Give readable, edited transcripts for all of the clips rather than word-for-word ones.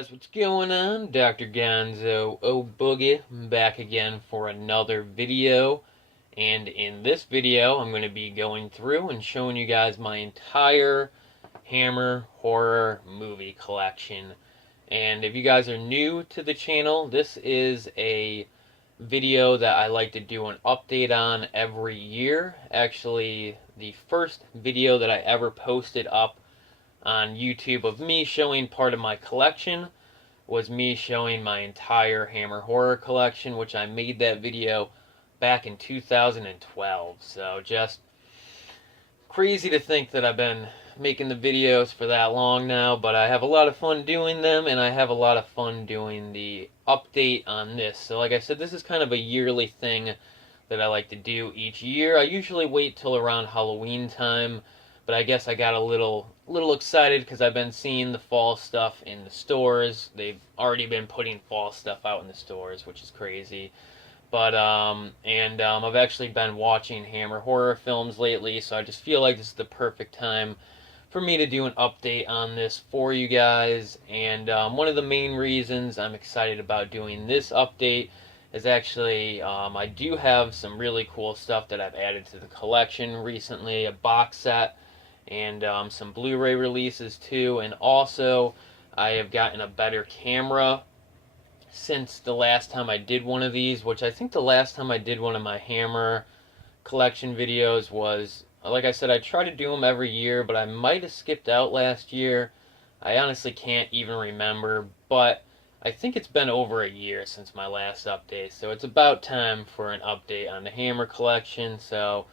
guys, what's going on? Dr. Gonzo Boogie back again for another video. And in this video, I'm going to be going through and showing you guys my entire Hammer horror movie collection. And if you guys are new to the channel, this is a video that I like to do an update on every year. Actually, the first video that I ever posted up on YouTube of me showing part of my collection was me showing my entire Hammer horror collection, which I made that video back in 2012. So just crazy to think that I've been making the videos for that long now, but I have a lot of fun doing them, and I have a lot of fun doing the update on this. So like I said, this is kind of a yearly thing that I like to do each year. I usually wait till around Halloween time, but I guess I got a little excited because I've been seeing the fall stuff in the stores. They've already been putting fall stuff out in the stores, which is crazy. But I've actually been watching Hammer horror films lately, so I just feel like this is the perfect time for me to do an update on this for you guys. And one of the main reasons I'm excited about doing this update is actually I do have some really cool stuff that I've added to the collection recently, a box set and some Blu-ray releases too, and also I have gotten a better camera since the last time I did one of these, which I think the last time I did one of my Hammer collection videos was, like I said, I try to do them every year, but I might have skipped out last year. I honestly can't even remember, but I think it's been over a year since my last update, so it's about time for an update on the Hammer collection. So,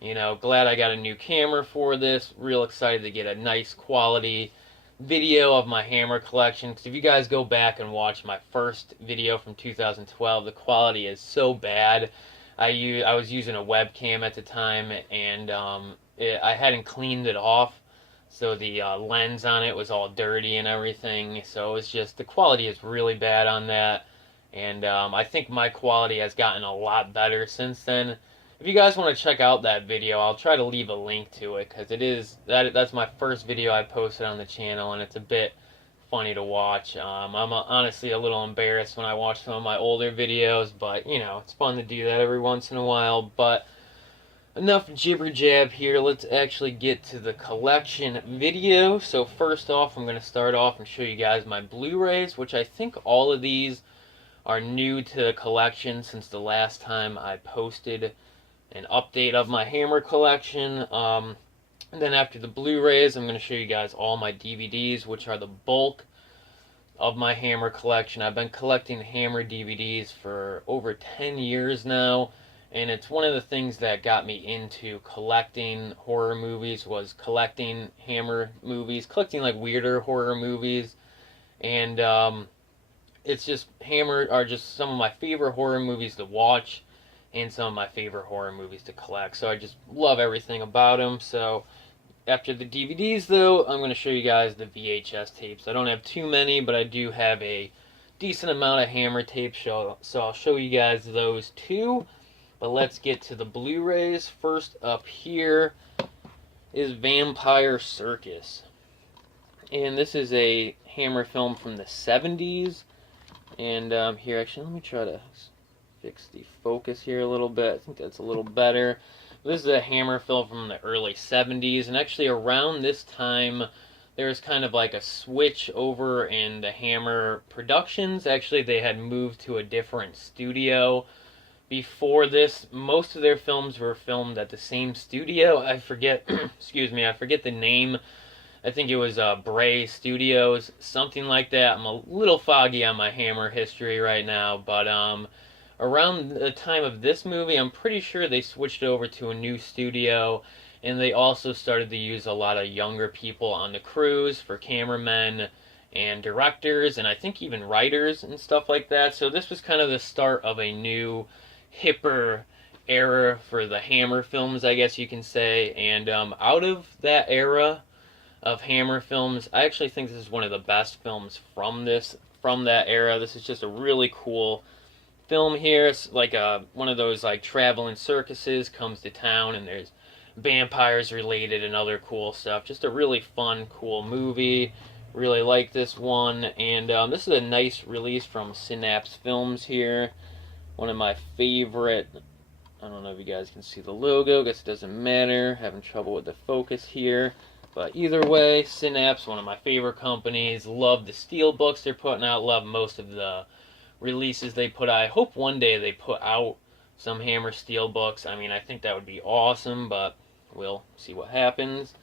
you know, glad I got a new camera for this. Real excited to get a nice quality video of my Hammer collection, because if you guys go back and watch my first video from 2012, the quality is so bad. I was using a webcam at the time, and I hadn't cleaned it off, so the lens on it was all dirty and everything. So it was just, the quality is really bad on that, and I think my quality has gotten a lot better since then. If you guys want to check out that video, I'll try to leave a link to it, because that's my first video I posted on the channel, and it's a bit funny to watch. I'm honestly a little embarrassed when I watch some of my older videos, but you know, it's fun to do that every once in a while. But enough jibber jab here, let's actually get to the collection video. So first off, I'm going to start off and show you guys my Blu-rays, which I think all of these are new to the collection since the last time I posted an update of my Hammer collection. And then after the Blu-rays, I'm going to show you guys all my DVDs, which are the bulk of my Hammer collection. I've been collecting Hammer DVDs for over 10 years now, and it's one of the things that got me into collecting horror movies, was collecting Hammer movies, collecting like weirder horror movies. And it's just, Hammer are just some of my favorite horror movies to watch, and some of my favorite horror movies to collect. So I just love everything about them. So after the DVDs, though, I'm going to show you guys the VHS tapes. I don't have too many, but I do have a decent amount of Hammer tapes, so I'll show you guys those too. But let's get to the Blu-rays. First up here is Vampire Circus. And this is a Hammer film from the 70s. And here, actually, let me try to fix the focus here a little bit. I think that's a little better. This is a Hammer film from the early 70s, and actually around this time there was kind of like a switch over in the Hammer productions. Actually, they had moved to a different studio. Before this, most of their films were filmed at the same studio. I forget, excuse me, I forget the name. I think it was Bray Studios, something like that. I'm a little foggy on my Hammer history right now, but around the time of this movie, I'm pretty sure they switched over to a new studio, and they also started to use a lot of younger people on the crews for cameramen and directors, and I think even writers and stuff like that. So this was kind of the start of a new, hipper era for the Hammer films, I guess you can say. And out of that era of Hammer films, I actually think this is one of the best films from that era. This is just a really cool film here. It's like one of those like traveling circuses comes to town, and there's vampires related and other cool stuff. Just a really fun, cool movie. Really like this one, and this is a nice release from Synapse Films here. One of my favorite. I don't know if you guys can see the logo. Guess it doesn't matter. Having trouble with the focus here. But either way, Synapse, one of my favorite companies. Love the steel books they're putting out. Love most of the releases they put out. I hope one day they put out some Hammer steel books. I mean, I think that would be awesome, but we'll see what happens.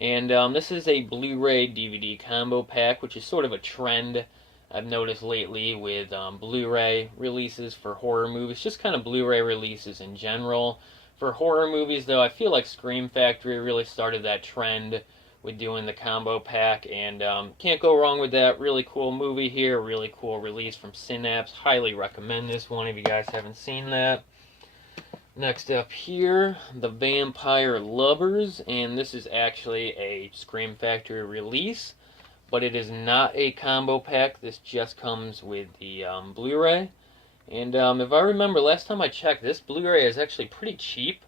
And this is a Blu-ray DVD combo pack, which is sort of a trend I've noticed lately with Blu-ray releases for horror movies. Just kind of Blu-ray releases in general. For horror movies, though, I feel like Scream Factory really started that trend with doing the combo pack, and can't go wrong with that. Really cool movie here, really cool release from Synapse. Highly recommend this one if you guys haven't seen that. Next up here, The Vampire Lovers, and this is actually a Scream Factory release, but it is not a combo pack. This just comes with the Blu-ray. And if I remember, last time I checked, this Blu-ray is actually pretty cheap.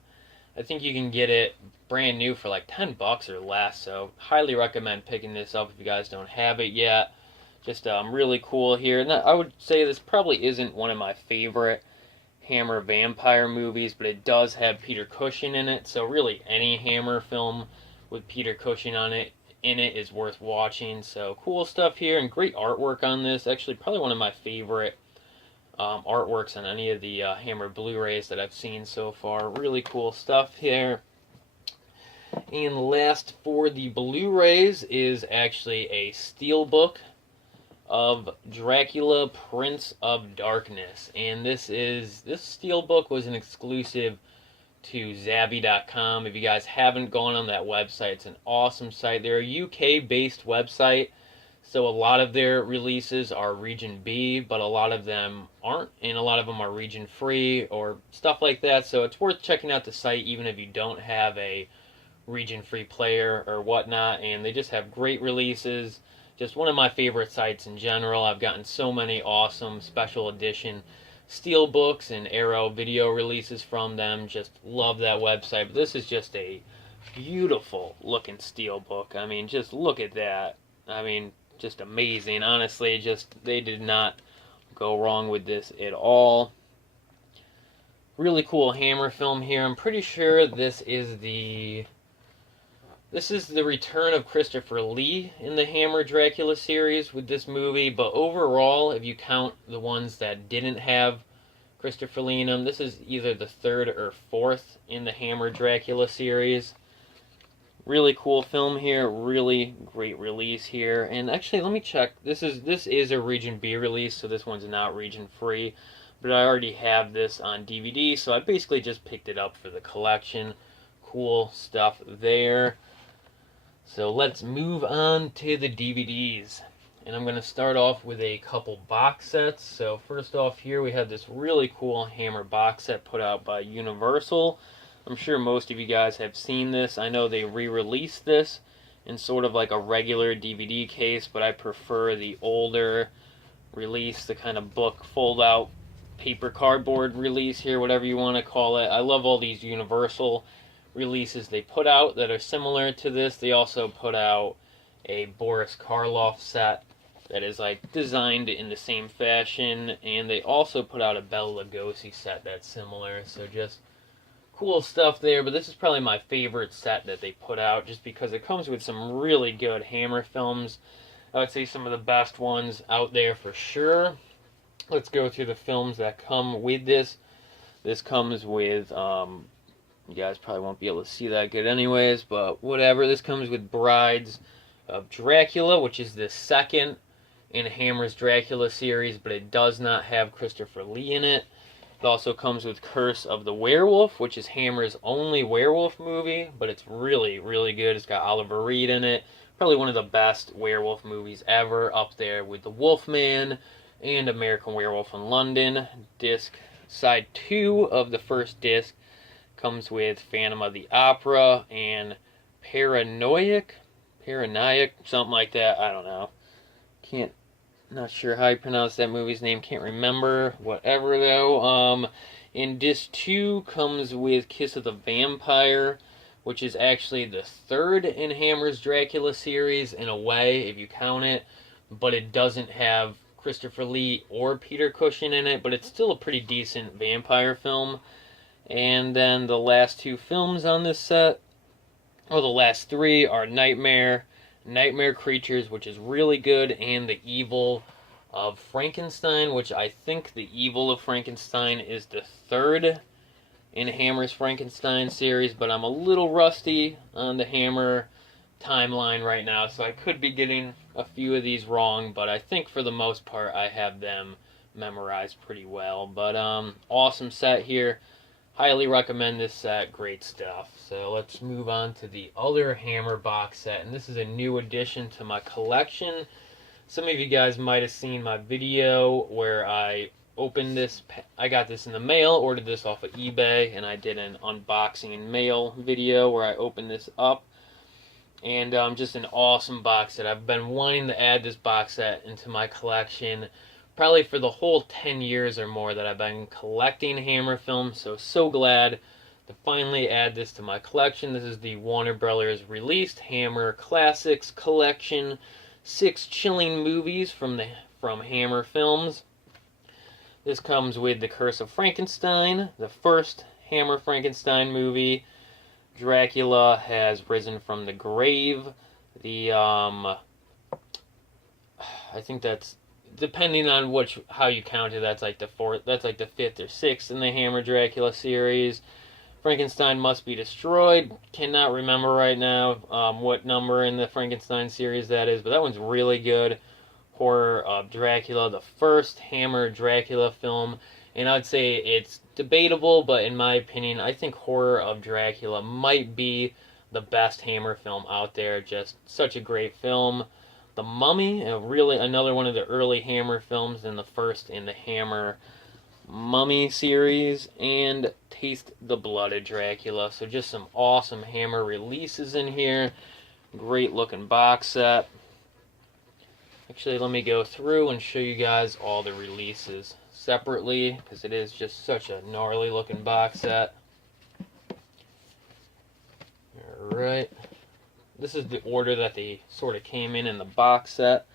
I think you can get it brand new for like 10 bucks or less, so highly recommend picking this up if you guys don't have it yet. Just really cool here. And I would say this probably isn't one of my favorite Hammer vampire movies, but it does have Peter Cushing in it, so really any Hammer film with Peter Cushing in it is worth watching. So cool stuff here, and great artwork on this. Actually, probably one of my favorite artworks on any of the Hammer Blu-rays that I've seen so far. Really cool stuff here. And last for the Blu-rays is actually a steelbook of Dracula, Prince of Darkness. And this steelbook was an exclusive to Zavi.com. If you guys haven't gone on that website, it's an awesome site. They're a UK-based website, so a lot of their releases are region B, but a lot of them aren't, and a lot of them are region free or stuff like that. So it's worth checking out the site even if you don't have a region free player or whatnot. And they just have great releases. Just one of my favorite sites in general. I've gotten so many awesome special edition steelbooks and Arrow video releases from them. Just love that website. But this is just a beautiful looking steelbook. I mean, just look at that. I mean, just amazing. Honestly, just they did not go wrong with this at all. Really cool Hammer film here. I'm pretty sure this is the return of Christopher Lee in the Hammer Dracula series with this movie, but overall, if you count the ones that didn't have Christopher Lee in them, this is either the third or fourth in the Hammer Dracula series. Really cool film here, really great release here. And actually, let me check. This is a region B release, so this one's not region free, but I already have this on DVD, so I basically just picked it up for the collection. Cool stuff there. So let's move on to the DVDs. And I'm going to start off with a couple box sets. So first off here we have this really cool Hammer box set put out by Universal. I'm sure most of you guys have seen this. I know they re-released this in sort of like a regular DVD case, but I prefer the older release, the kind of book fold-out paper cardboard release here, whatever you want to call it. I love all these Universal releases they put out that are similar to this. They also put out a Boris Karloff set that is like designed in the same fashion, and they also put out a Bela Lugosi set that's similar. So just cool stuff there. But this is probably my favorite set that they put out, just because it comes with some really good Hammer films. I would say some of the best ones out there for sure. Let's go through the films that come with this. This comes with you guys probably won't be able to see that good anyways, but whatever. This comes with Brides of Dracula, which is the second in Hammer's Dracula series, but it does not have Christopher Lee in it. It also comes with Curse of the Werewolf, which is Hammer's only werewolf movie, but it's really, really good. It's got Oliver Reed in it. Probably one of the best werewolf movies ever, up there with The Wolfman and American Werewolf in London. Disc side 2 of the first disc comes with Phantom of the Opera and Paranoid, something like that. I don't know. Not sure how you pronounce that movie's name. Can't remember. Whatever though. In disc 2 comes with Kiss of the Vampire, which is actually the third in Hammer's Dracula series in a way, if you count it, but it doesn't have Christopher Lee or Peter Cushing in it, but it's still a pretty decent vampire film. And then the last two films on this set, or the last three, are Nightmare Creatures, which is really good, and The Evil of Frankenstein, which I think The Evil of Frankenstein is the third in Hammer's Frankenstein series, but I'm a little rusty on the Hammer timeline right now, so I could be getting a few of these wrong, but I think for the most part I have them memorized pretty well. But awesome set here. Highly recommend this set. Great stuff. So let's move on to the other Hammer box set, and this is a new addition to my collection. Some of you guys might have seen my video where I opened this. I got this in the mail, ordered this off of eBay, and I did an unboxing and mail video where I opened this up. And just an awesome box set. I've been wanting to add this box set into my collection probably for the whole 10 years or more that I've been collecting Hammer films. So glad to finally add this to my collection. This is the Warner Brothers released Hammer Classics Collection. 6 chilling movies from Hammer films. This comes with The Curse of Frankenstein, the first Hammer Frankenstein movie. Dracula Has Risen from the Grave. I think that's, depending on how you count it, that's like the fifth or sixth in the Hammer Dracula series. Frankenstein Must Be Destroyed. Cannot remember right now what number in the Frankenstein series that is, but that one's really good. Horror of Dracula, the first Hammer Dracula film, and I'd say it's debatable, but in my opinion, I think Horror of Dracula might be the best Hammer film out there. Just such a great film. The Mummy, really another one of the early Hammer films, and the first in the Hammer Mummy series, and Taste the Blood of Dracula. So just some awesome Hammer releases in here. Great looking box set. Actually, let me go through and show you guys all the releases separately, because it is just such a gnarly looking box set. Alright. This is the order that they sort of came in the box set.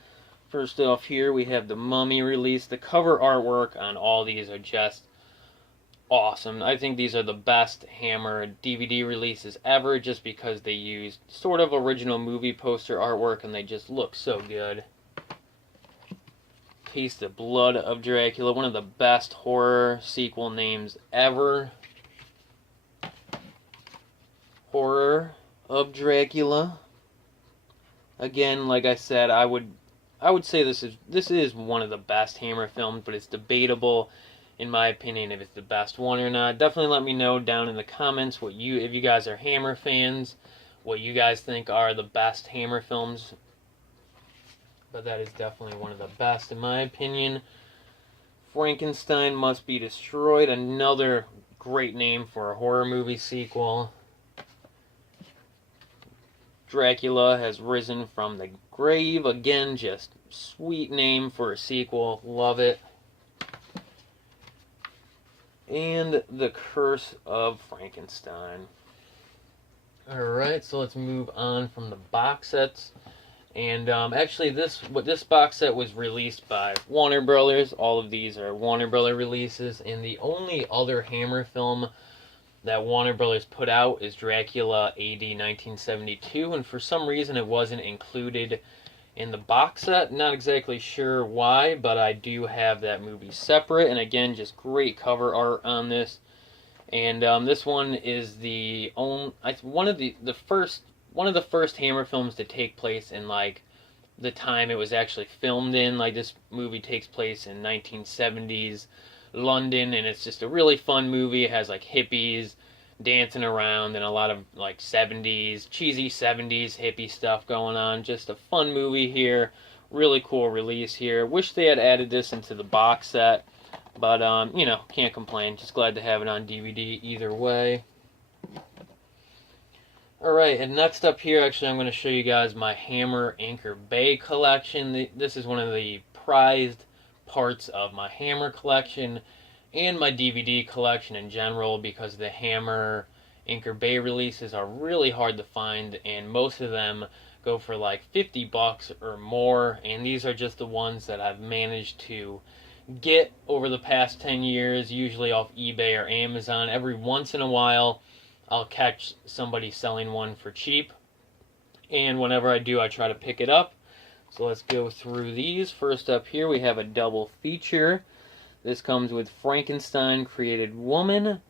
First off here, we have the Mummy release. The cover artwork on all these are just awesome. I think these are the best Hammer DVD releases ever, just because they used sort of original movie poster artwork and they just look so good. Taste the Blood of Dracula, one of the best horror sequel names ever. Horror of Dracula. Again, like I said, I would say this is one of the best Hammer films, but it's debatable in my opinion if it's the best one or not. Definitely let me know down in the comments if you guys are Hammer fans, what you guys think are the best Hammer films. But that is definitely one of the best in my opinion. Frankenstein Must Be Destroyed, another great name for a horror movie sequel. Dracula Has Risen from the Grave, again, just sweet name for a sequel, love it. And The Curse of Frankenstein. Alright, so let's move on from the box sets. And actually, this box set was released by Warner Brothers. All of these are Warner Brothers releases, and the only other Hammer film that Warner Brothers put out is Dracula AD 1972, and for some reason it wasn't included in the box set. Not exactly sure why, but I do have that movie separate, and again, just great cover art on this. And this one is one of the first Hammer films to take place in like the time it was actually filmed in. Like, this movie takes place in 1970s London, and it's just a really fun movie. It has like hippies dancing around and a lot of like 70s, cheesy 70s hippie stuff going on. Just a fun movie here. Really cool release here. Wish they had added this into the box set, but you know, can't complain. Just glad to have it on DVD either way. Alright, and next up here, actually, I'm going to show you guys my Hammer Anchor Bay collection. This is one of the prized parts of my Hammer collection and my DVD collection in general, because the Hammer Anchor Bay releases are really hard to find, and most of them go for like $50 or more, and these are just the ones that I've managed to get over the past 10 years, usually off eBay or Amazon. Every once in a while, I'll catch somebody selling one for cheap, and whenever I do, I try to pick it up. So let's go through these. First up here, we have a double feature. This comes with Frankenstein Created Woman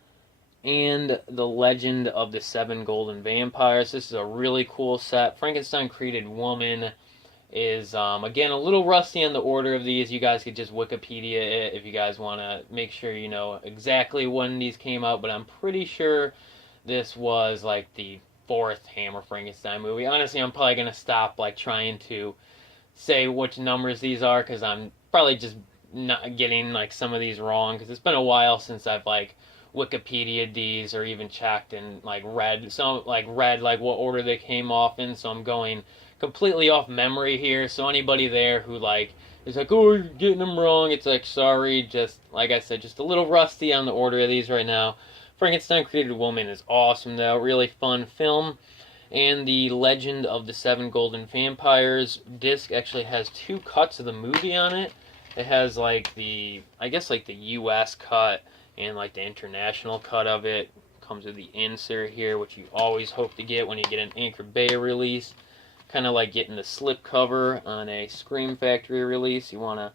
and The Legend of the Seven Golden Vampires. This is a really cool set. Frankenstein Created Woman is, again, a little rusty on the order of these. You guys could just Wikipedia it if you guys want to make sure you know exactly when these came out, but I'm pretty sure this was like the fourth Hammer Frankenstein movie. Honestly, I'm probably going to stop like trying to say which numbers these are, because I'm probably just not getting like some of these wrong, because it's been a while since I've like Wikipedia these or even checked and like read like what order they came off in. So I'm going completely off memory here. So anybody there who like is like, oh, you're getting them wrong, it's like, sorry, just like I said, just a little rusty on the order of these right now. Frankenstein Created Woman is awesome though, really fun film. And The Legend of the Seven Golden Vampires disc actually has two cuts of the movie on it. It has like the, I guess like the US cut and like the international cut of it. Comes with the insert here, which you always hope to get when you get an Anchor Bay release. Kind of like getting the slip cover on a Scream Factory release. You want to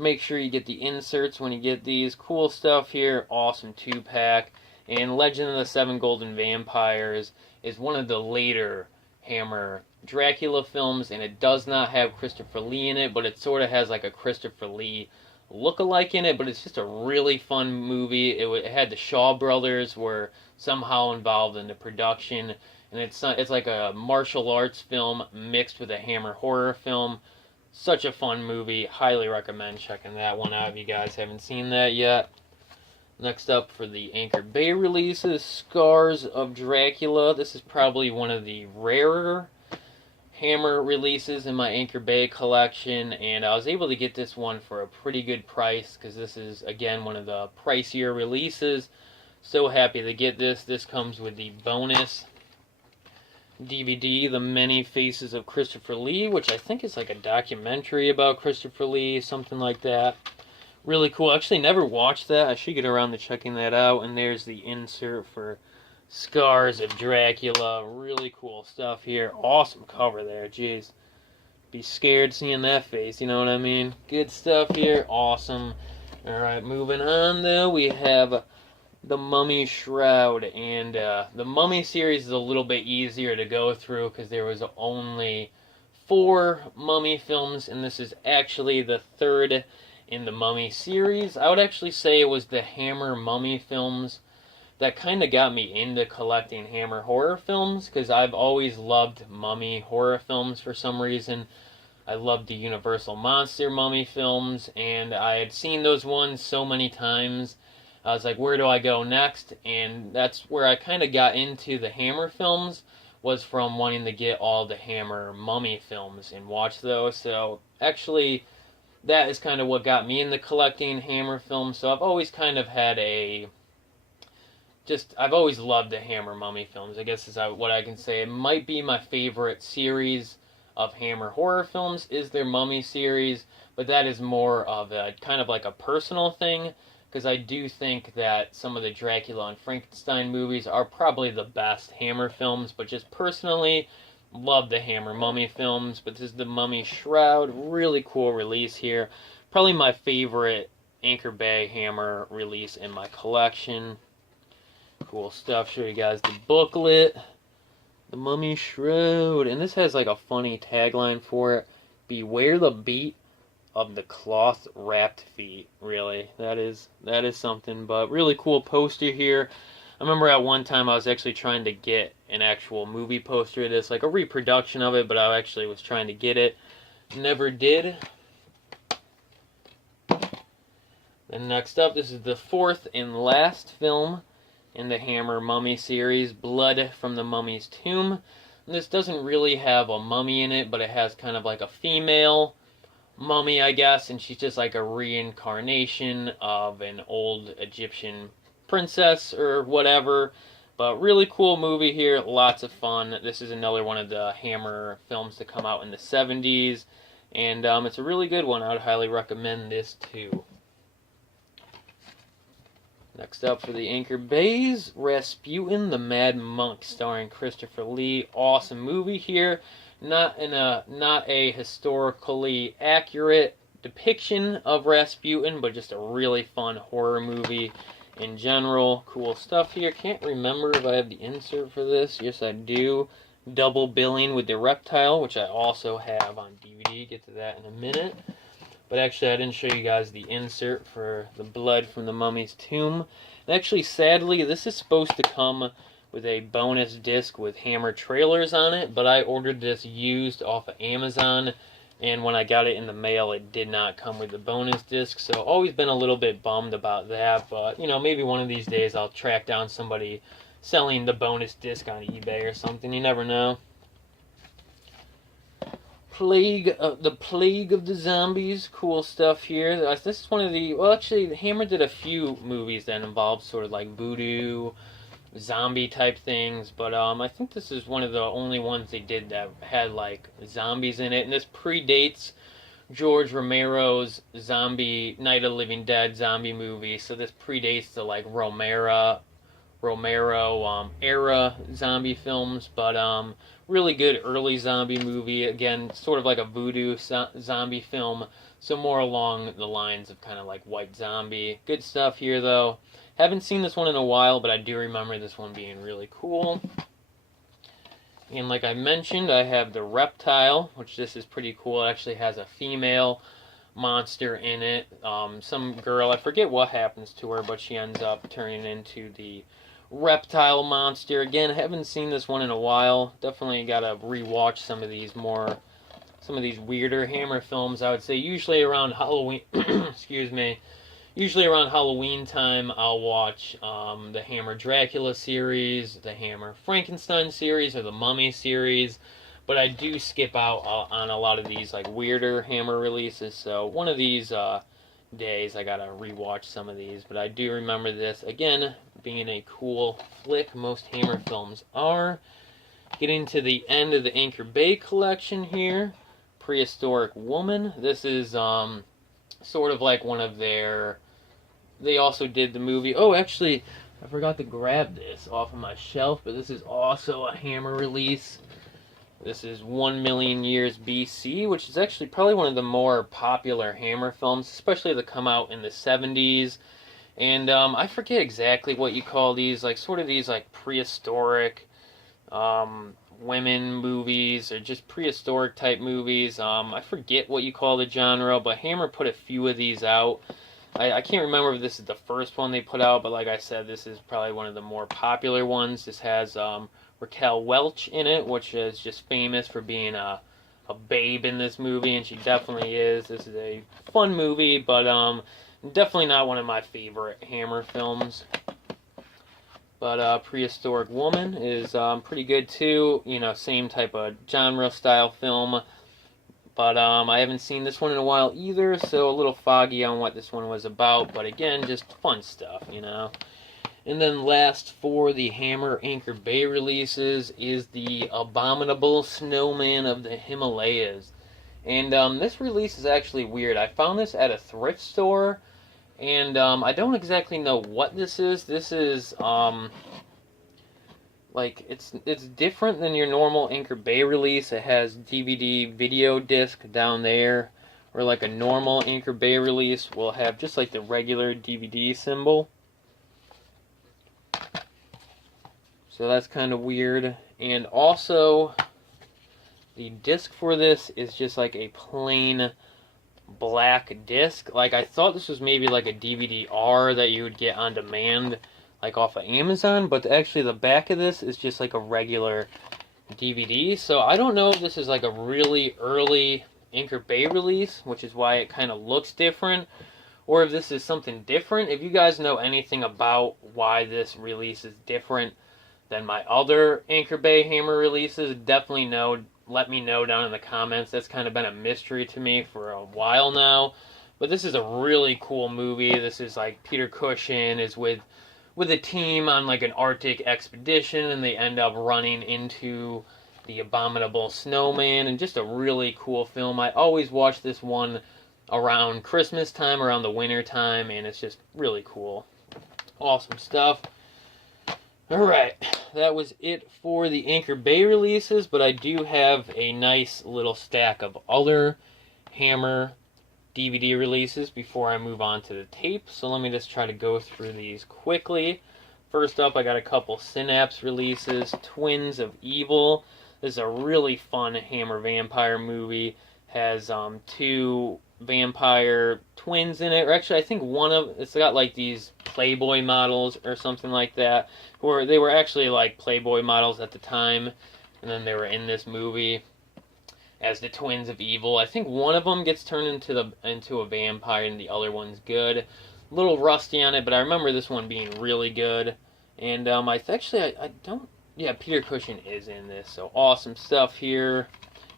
make sure you get the inserts when you get these. Cool stuff here. Awesome 2-pack. And Legend of the Seven Golden Vampires is one of the later Hammer Dracula films, and it does not have Christopher Lee in it, but it sort of has like a Christopher Lee look-alike in it. But it's just a really fun movie. It had the Shaw brothers were somehow involved in the production, and it's like a martial arts film mixed with a Hammer horror film. Such a fun movie. Highly recommend checking that one out if you guys haven't seen that yet. Next up for the Anchor Bay releases, Scars of Dracula. This is probably one of the rarer Hammer releases in my Anchor Bay collection, and I was able to get this one for a pretty good price, because this is, again, one of the pricier releases. So happy to get this. This comes with the bonus DVD, The Many Faces of Christopher Lee, which I think is like a documentary about Christopher Lee, something like that. Really cool. Actually, never watched that. I should get around to checking that out. And there's the insert for Scars of Dracula. Really cool stuff here. Awesome cover there. Jeez. Be scared seeing that face, you know what I mean? Good stuff here. Awesome. Alright, moving on though. We have The Mummy Shroud. And the Mummy series is a little bit easier to go through, because there was only 4 Mummy films. And this is actually the third in the Mummy series. I would actually say it was the Hammer Mummy films that kind of got me into collecting Hammer horror films, because I've always loved Mummy horror films for some reason. I loved the Universal Monster Mummy films, and I had seen those ones so many times. I was like, where do I go next? And that's where I kind of got into the Hammer films, was from wanting to get all the Hammer Mummy films and watch those. So actually, that is kind of what got me into collecting Hammer films. So I've always kind of had I've always loved the Hammer Mummy films, I guess is what I can say. It might be my favorite series of Hammer horror films is their Mummy series, but that is more of a kind of like a personal thing, because I do think that some of the Dracula and Frankenstein movies are probably the best Hammer films, but just personally, love the Hammer Mummy films. But this is The Mummy Shroud. Really cool release here. Probably my favorite Anchor Bay Hammer release in my collection. Cool stuff. Show you guys the booklet. The Mummy Shroud. And this has like a funny tagline for it. Beware the beat of the cloth-wrapped feet. Really. That is something. But really cool poster here. I remember at one time I was actually trying to get an actual movie poster of this, like a reproduction of it, but I actually was trying to get it. Never did. Then next up, this is the 4th and last film in the Hammer Mummy series, Blood from the Mummy's Tomb. And this doesn't really have a mummy in it, but it has kind of like a female mummy, I guess, and she's just like a reincarnation of an old Egyptian princess or whatever. But really cool movie here, lots of fun. This is another one of the Hammer films to come out in the 70s, and it's a really good one. I would highly recommend this too. Next up for the Anchor Bays, Rasputin The Mad Monk, starring Christopher Lee. Awesome movie here. Not a historically accurate depiction of Rasputin, but just a really fun horror movie in general. Cool stuff here. Can't remember if I have the insert for this. Yes, I do. Double billing with the Reptile, which I also have on DVD. Get to that in a minute. But actually, I didn't show you guys the insert for the blood from the mummy's tomb. And actually, sadly, this is supposed to come with a bonus disc with Hammer trailers on it, but I ordered this used off of Amazon, and when I got it in the mail, it did not come with the bonus disc, so always been a little bit bummed about that, but, you know, maybe one of these days I'll track down somebody selling the bonus disc on eBay or something. You never know. The Plague of the Zombies, cool stuff here. This is one of the, well, actually, Hammer did a few movies that involved sort of like voodoo, zombie type things, but I think this is one of the only ones they did that had like zombies in it, and this predates George Romero's zombie Night of the Living Dead zombie movie, so this predates the like Romero era zombie films, but really good early zombie movie. Again, sort of like a voodoo zombie film, so more along the lines of kind of like White Zombie. Good stuff here, though. Haven't seen this one in a while, but I do remember this one being really cool. And like I mentioned, I have the Reptile, which this is pretty cool. It actually has a female monster in it. Some girl, I forget what happens to her, but she ends up turning into the Reptile monster. Again, I haven't seen this one in a while. Definitely gotta rewatch some of these weirder Hammer films. I would say usually around Halloween, excuse me, usually around Halloween time, I'll watch the Hammer Dracula series, the Hammer Frankenstein series, or the Mummy series. But I do skip out on a lot of these like weirder Hammer releases. So one of these days I gotta rewatch some of these. But I do remember this, again, being a cool flick. Most Hammer films are. Getting to the end of the Anchor Bay collection here. Prehistoric Woman. This is sort of like one of their... They also did the movie... Oh, actually, I forgot to grab this off of my shelf, but this is also a Hammer release. This is 1,000,000 Years BC, which is actually probably one of the more popular Hammer films, especially that come out in the 70s. And I forget exactly what you call these, like sort of these like prehistoric women movies, or just prehistoric type movies. I forget what you call the genre, but Hammer put a few of these out. I can't remember if this is the first one they put out, but like I said, this is probably one of the more popular ones. This has Raquel Welch in it, which is just famous for being a babe in this movie, and she definitely is. This is a fun movie, but definitely not one of my favorite Hammer films. But Prehistoric Woman is pretty good too. You know, same type of genre style film. But I haven't seen this one in a while either, so a little foggy on what this one was about. But again, just fun stuff, you know. And then last for the Hammer Anchor Bay releases is the Abominable Snowman of the Himalayas. And this release is actually weird. I found this at a thrift store, and I don't exactly know what this is. This is like it's different than your normal Anchor Bay release. It has DVD video disc down there, or like a normal Anchor Bay release will have just like the regular DVD symbol. So that's kind of weird. And also, the disc for this is just like a plain black disc. Like, I thought this was maybe like a DVD-R that you would get on demand, like off of Amazon, but actually the back of this is just like a regular DVD. So I don't know if this is like a really early Anchor Bay release, which is why it kind of looks different, or if this is something different. If you guys know anything about why this release is different than my other Anchor Bay Hammer releases, definitely let me know down in the comments. That's kind of been a mystery to me for a while now. But this is a really cool movie. This is like Peter Cushing is with with a team on like an Arctic expedition, and they end up running into the abominable snowman, and just a really cool film. I always watch this one around Christmas time, around the winter time, and it's just really cool. Awesome stuff. Alright, that was it for the Anchor Bay releases, but I do have a nice little stack of other Hammer DVD releases before I move on to the tape, so let me just try to go through these quickly. First up, I got a couple Synapse releases. Twins of Evil. This is a really fun Hammer vampire movie. Has two vampire twins in it, or actually I think it's got like these Playboy models or something like that, where they were actually like Playboy models at the time, and then they were in this movie as the Twins of Evil. I think one of them gets turned into a vampire and the other one's good. A little rusty on it, but I remember this one being really good. And Peter Cushing is in this, so awesome stuff here.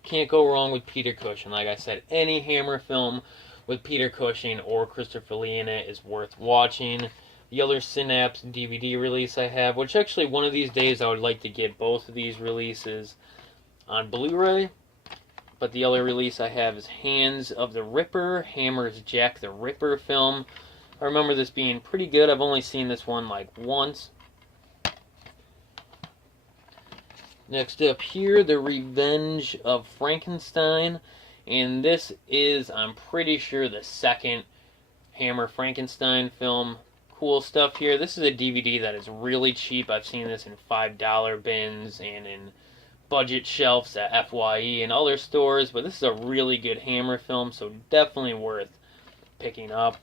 Can't go wrong with Peter Cushing. Like I said, any Hammer film with Peter Cushing or Christopher Lee in it is worth watching. The other Synapse DVD release I have, which actually one of these days I would like to get both of these releases on Blu-ray. But the other release I have is Hands of the Ripper, Hammer's Jack the Ripper film. I remember this being pretty good. I've only seen this one like once. Next up here, The Revenge of Frankenstein. And this is, I'm pretty sure, the second Hammer Frankenstein film. Cool stuff here. This is a DVD that is really cheap. I've seen this in $5 bins and in budget shelves at FYE and other stores. But this is a really good Hammer film, so definitely worth picking up.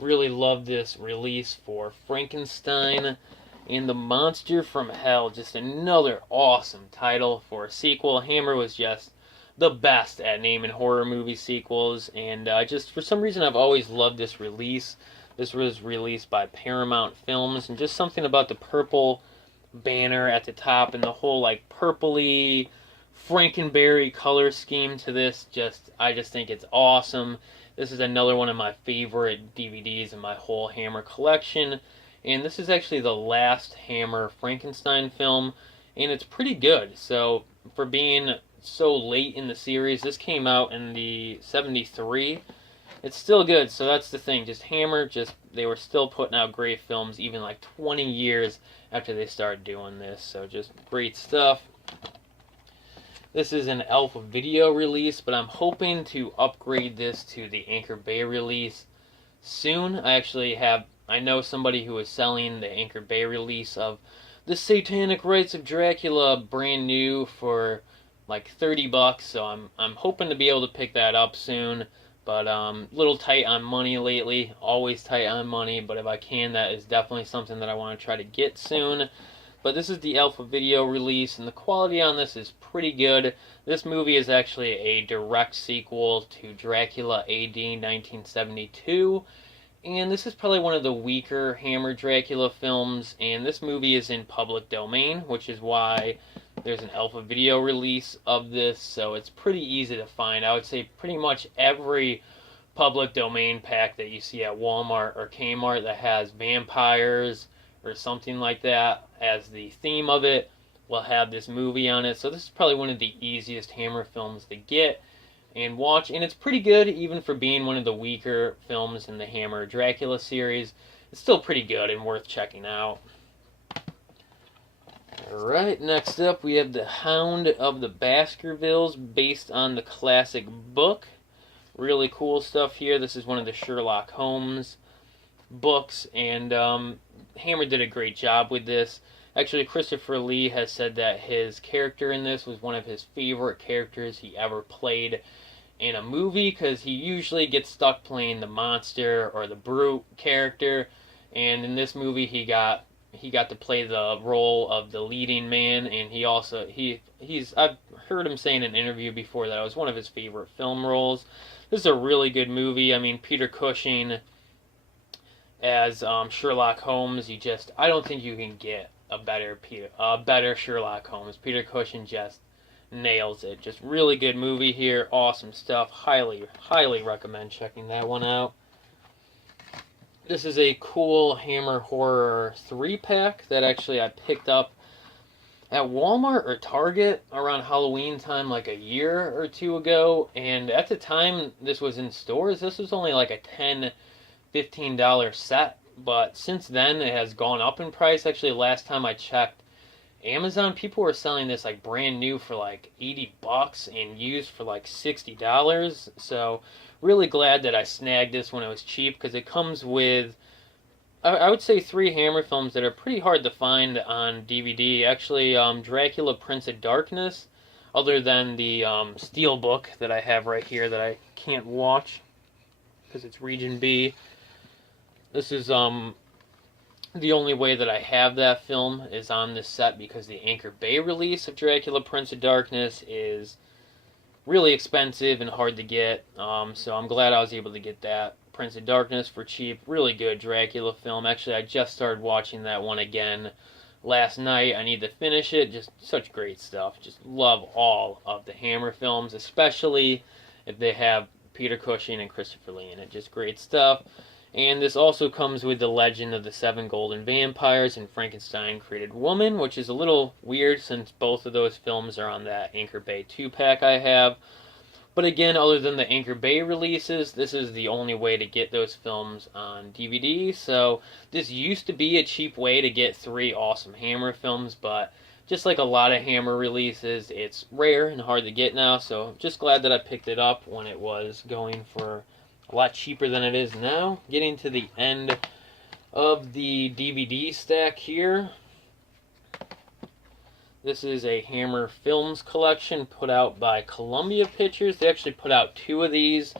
Really love this release for Frankenstein and the Monster from Hell. Just another awesome title for a sequel. Hammer was just the best at naming horror movie sequels, and just for some reason I've always loved this release. This was released by Paramount Films, and just something about the purple banner at the top and the whole like purpley Frankenberry color scheme to this, I just think it's awesome. This is another one of my favorite DVDs in my whole Hammer collection. And this is actually the last Hammer Frankenstein film, and it's pretty good. So, for being so late in the series, this came out in the 73. It's still good, so that's the thing. Just Hammer, they were still putting out great films even like 20 years after they started doing this. So, just great stuff. This is an Alpha Video release, but I'm hoping to upgrade this to the Anchor Bay release soon. I know somebody who is selling the Anchor Bay release of The Satanic Rites of Dracula brand new for like $30, so I'm hoping to be able to pick that up soon, but little tight on money lately. Always tight on money, but if I can, that is definitely something that I want to try to get soon. But this is the Alpha Video release, and the quality on this is pretty good. This movie is actually a direct sequel to Dracula AD 1972. And this is probably one of the weaker Hammer Dracula films, and this movie is in public domain, which is why there's an Alpha Video release of this, so it's pretty easy to find. I would say pretty much every public domain pack that you see at Walmart or Kmart that has vampires or something like that as the theme of it will have this movie on it. So this is probably one of the easiest Hammer films to get and watch, and it's pretty good even for being one of the weaker films in the Hammer Dracula series. It's still pretty good and worth checking out. Alright, next up we have The Hound of the Baskervilles, based on the classic book. Really cool stuff here. This is one of the Sherlock Holmes books, and Hammer did a great job with this. Actually, Christopher Lee has said that his character in this was one of his favorite characters he ever played in a movie, because he usually gets stuck playing the monster or the brute character, and in this movie he got to play the role of the leading man, and I've heard him say in an interview before that it was one of his favorite film roles. This is a really good movie. I mean, Peter Cushing as Sherlock Holmes, I don't think you can get a better Sherlock Holmes. Peter Cushing just nails it. Just really good movie here. Awesome stuff. Highly recommend checking that one out. This is a cool Hammer Horror 3-pack that actually I picked up at Walmart or Target around Halloween time like a year or two ago. And at the time this was in stores, this was only like a $10-15 set. But since then, it has gone up in price. Actually, last time I checked Amazon, people were selling this like brand new for like $80 and used for like $60. So really glad that I snagged this when it was cheap, because it comes with, I would say, 3 Hammer films that are pretty hard to find on DVD. Actually, Dracula Prince of Darkness, other than the Steelbook that I have right here that I can't watch because it's Region B. This is the only way that I have that film is on this set, because the Anchor Bay release of Dracula Prince of Darkness is really expensive and hard to get. So I'm glad I was able to get that Prince of Darkness for cheap. Really good Dracula film. Actually, I just started watching that one again last night. I need to finish it. Just such great stuff. Just love all of the Hammer films, especially if they have Peter Cushing and Christopher Lee in it. Just great stuff. And this also comes with The Legend of the Seven Golden Vampires and Frankenstein Created Woman, which is a little weird since both of those films are on that Anchor Bay 2-pack I have. But again, other than the Anchor Bay releases, this is the only way to get those films on DVD. So this used to be a cheap way to get 3 awesome Hammer films, but just like a lot of Hammer releases, it's rare and hard to get now. So just glad that I picked it up when it was going for a lot cheaper than it is now. Getting to the end of the DVD stack here. This is a Hammer Films collection put out by Columbia Pictures. They actually put out 2 of these.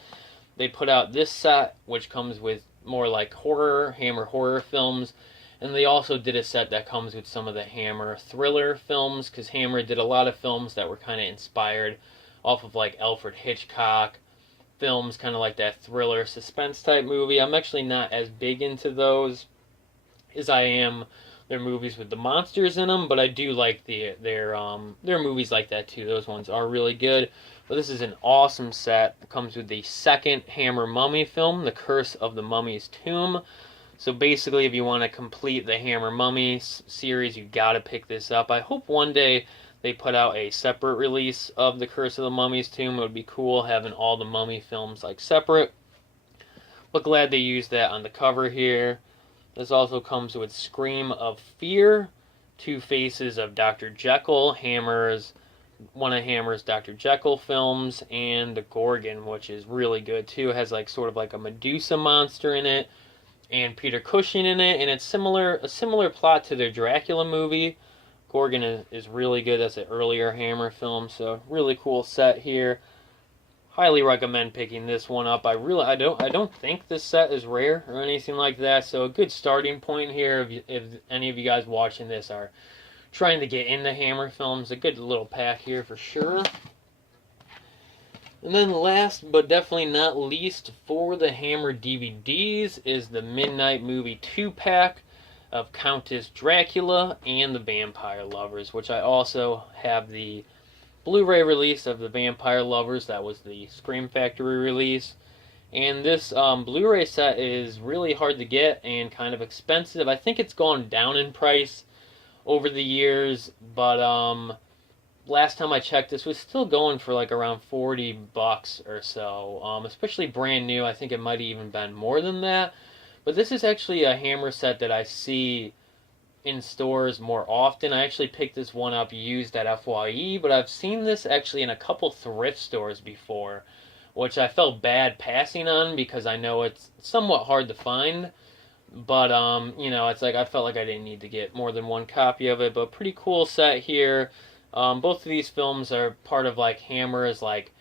They put out this set, which comes with more like Hammer horror films. And they also did a set that comes with some of the Hammer thriller films, because Hammer did a lot of films that were kind of inspired off of like Alfred Hitchcock films, kind of like that thriller suspense type movie. I'm actually not as big into those as I am their movies with the monsters in them, but I do like their movies like that too. Those ones are really good. But this is an awesome set. It comes with the second Hammer Mummy film, The Curse of the Mummy's Tomb. So basically, if you want to complete the Hammer Mummy series, you gotta pick this up. I hope one day they put out a separate release of The Curse of the Mummy's Tomb. It would be cool having all the Mummy films like separate. But glad they used that on the cover here. This also comes with Scream of Fear, 2 Faces of Dr. Jekyll, one of Hammer's Dr. Jekyll films, and The Gorgon, which is really good too. It has like sort of like a Medusa monster in it, and Peter Cushing in it, and it's a similar plot to their Dracula movie. Gorgon is really good. That's an earlier Hammer film, so really cool set here. Highly recommend picking this one up. I don't think this set is rare or anything like that, so a good starting point here if any of you guys watching this are trying to get into Hammer films. A good little pack here for sure. And then last but definitely not least for the Hammer DVDs is the Midnight Movie 2-pack of Countess Dracula and the Vampire Lovers, which I also have the Blu-ray release of the Vampire Lovers. That was the Scream Factory release. And this Blu-ray set is really hard to get and kind of expensive. I think it's gone down in price over the years, but last time I checked, this was still going for like around $40 or so. Especially brand new, I think it might have even been more than that. But this is actually a Hammer set that I see in stores more often. I actually picked this one up used at FYE, but I've seen this actually in a couple thrift stores before, which I felt bad passing on because I know it's somewhat hard to find. But it's like I felt like I didn't need to get more than one copy of it. But pretty cool set here. Both of these films are part of like Hammer's like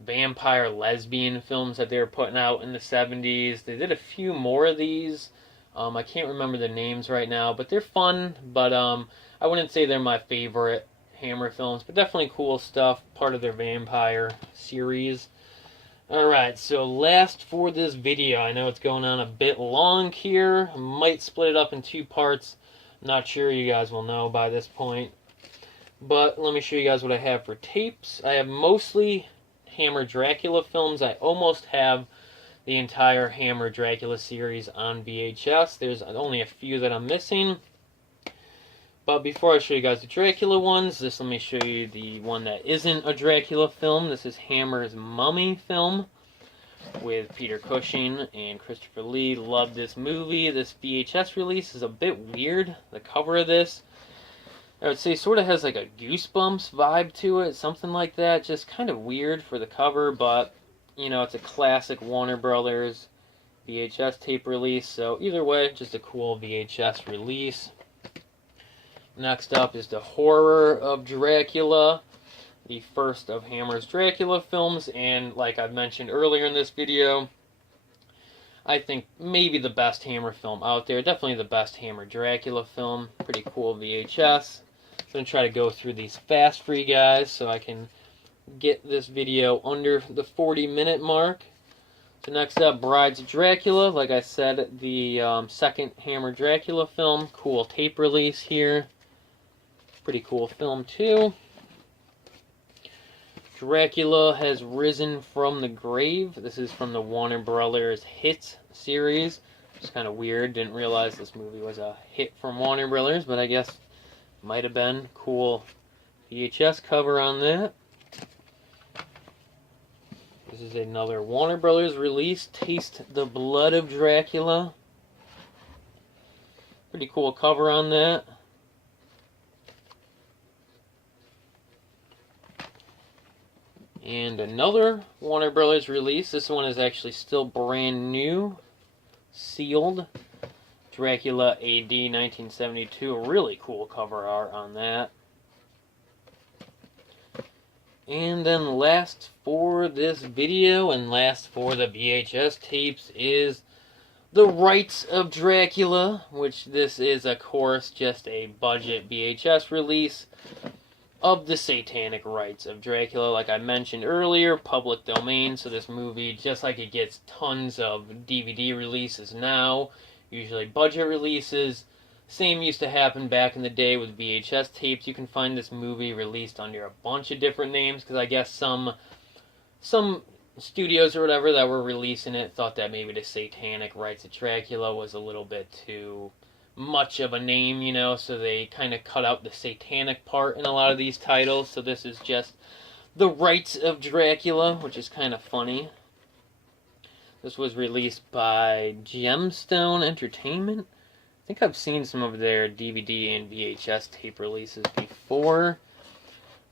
vampire lesbian films that they were putting out in the 70s. They did a few more of these. I can't remember the names right now, but they're fun. But I wouldn't say they're my favorite Hammer films, but definitely cool stuff. Part of their vampire series. Alright, so last for this video. I know it's going on a bit long here. I might split it up in 2 parts. Not sure, you guys will know by this point. But let me show you guys what I have for tapes. I have mostly Hammer Dracula films. I almost have the entire Hammer Dracula series on VHS. There's only a few that I'm missing. But before I show you guys the Dracula ones, let me show you the one that isn't a Dracula film. This is Hammer's Mummy film with Peter Cushing and Christopher Lee. Love this movie. This VHS release is a bit weird. The cover of this, I would say, sort of has like a Goosebumps vibe to it, something like that. Just kind of weird for the cover, but, you know, it's a classic Warner Brothers VHS tape release. So either way, just a cool VHS release. Next up is The Horror of Dracula, the first of Hammer's Dracula films, and like I've mentioned earlier in this video, I think maybe the best Hammer film out there. Definitely the best Hammer Dracula film. Pretty cool VHS. I'm going to try to go through these fast for you guys so I can get this video under the 40-minute mark. So next up, Brides of Dracula. Like I said, the second Hammer Dracula film. Cool tape release here. Pretty cool film too. Dracula Has Risen from the Grave. This is from the Warner Brothers Hits series. It's kind of weird. Didn't realize this movie was a hit from Warner Brothers, but I guess might have been. Cool VHS cover on that. This is another Warner Brothers release. Taste the Blood of Dracula. Pretty cool cover on that. And another Warner Brothers release. This one is actually still brand new. Sealed. Dracula AD 1972. A really cool cover art on that. And then last for this video and last for the VHS tapes is The Rites of Dracula, which this is, of course, just a budget VHS release of the Satanic Rites of Dracula. Like I mentioned earlier, public domain, so this movie, just like it gets tons of DVD releases now, usually budget releases, same used to happen back in the day with VHS tapes. You can find this movie released under a bunch of different names, because I guess some studios or whatever that were releasing it thought that maybe the Satanic Rites of Dracula was a little bit too much of a name, you know, so they kind of cut out the satanic part in a lot of these titles. So this is just The Rites of Dracula, which is kind of funny. This was released by Gemstone Entertainment. I think I've seen some of their DVD and VHS tape releases before.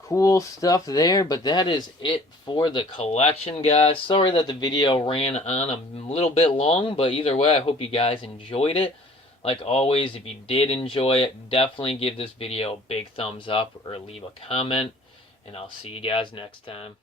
Cool stuff there, but that is it for the collection, guys. Sorry that the video ran on a little bit long, but either way, I hope you guys enjoyed it. Like always, if you did enjoy it, definitely give this video a big thumbs up or leave a comment, and I'll see you guys next time.